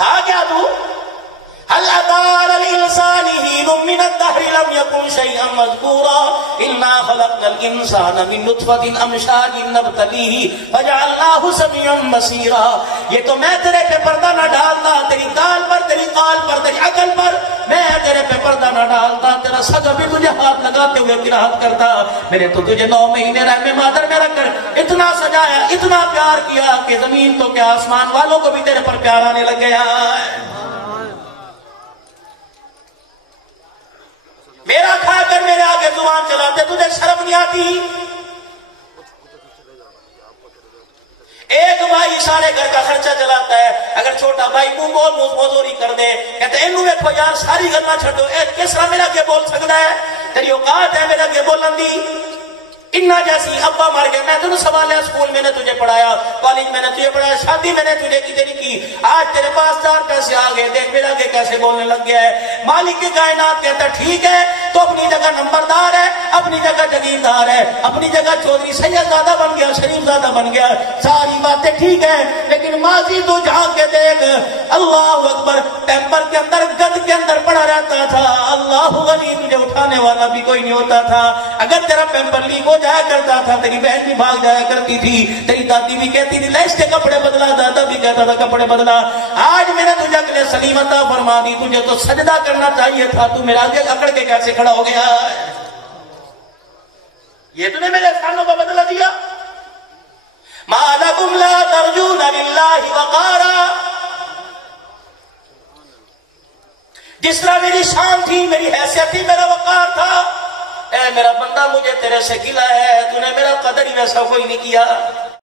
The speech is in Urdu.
تھا کیا تو؟ هل أتى على الإنسان حين من الدهر لم يكن شيئا مذكورا إنا خلقنا الإنسان من نطفة أمشاج نبتليه فجعلناه سميعا بصيرا. یہ تو میں تیرے پہ پردہ نہ ڈالتا تیری کال پر، تیری قال پر، تیری عقل پر، میں تیرے پہ پردہ نہ ڈالتا تیرا سگا بھی تجھے ہاتھ لگاتے ہوئے قرات کرتا. میں نے تو تجھے 9 مہینے رحم مادر میں رکھ کر اتنا سجایا، اتنا پیار کیا کہ زمین تو کیا آسمان والوں کو بھی تیرے پر پیار آنے لگ گیا. میرا کھا کر میرے آگے زبان چلاتے تجھے شرم نہیں آتی؟ ایک بھائی سارے گھر کا خرچہ چلاتا ہے، اگر چھوٹا بھائی منہ بول موزوری کر دے، کہتے ہیں انہوں میں یار ساری گلنا چھڑو، کس طرح میرا کے بول سکتا ہے؟ تیری اوقات ہے میرا کے بولن دی؟ انہا جیسی ابا مار گیا، میں تجھے سوال ہے، اسکول میں نے تجھے پڑھایا، کالج میں نے تجھے پڑھایا، شادی میں نے تجھے کی تیری کی، آج تیرے پاس 4 پیسے آگئے، دیکھ میرا کے کیسے بولنے لگ گیا ہے. مالک کے کائنات کہتا ٹھیک ہے تو اپنی جگہ نمبردار ہے، اپنی جگہ جگیردار ہے، اپنی جگہ چودھری سید زادہ بن گیا، شریف زادہ بن گیا، ساری باتیں ٹھیک ہے، لیکن ماضی تو جھانک کے دیکھ. اللہ اکبر، ٹیمپر کے اندر گد کے اندر پڑا رہتا تھا، اللہ غنی، تجھے اٹھانے والا بھی کوئی نہیں ہوتا تھا. اگر تیرا پیمپر لیک ہو جایا کرتا تھا، تیری بہن بھی بھاگ جایا کرتی تھی، تیری دادی بھی کہتی تھی لے اس کے کپڑے بدلا، دادا بھی کہتا تھا کپڑے بدلا. آج میں نے تجھے اگلے سلیم عطا فرما دی، تجھے تو سجدہ کرنا چاہیے تھا، تو میرا آگے اکڑ کے کیسے کھڑا ہو گیا؟ یہ تو نے میرے احسانوں کا بدلہ دیا. مَا لَكُمْ لَا تَرْجُونَ لِلَّهِ وَقَارًا. جس طرح میری شان تھی، میری حیثیت تھی، میرا وقار تھا، اے میرا بندہ مجھے تیرے سے گلہ ہے، تو نے میرا قدر ہی ویسا کوئی نہیں کیا.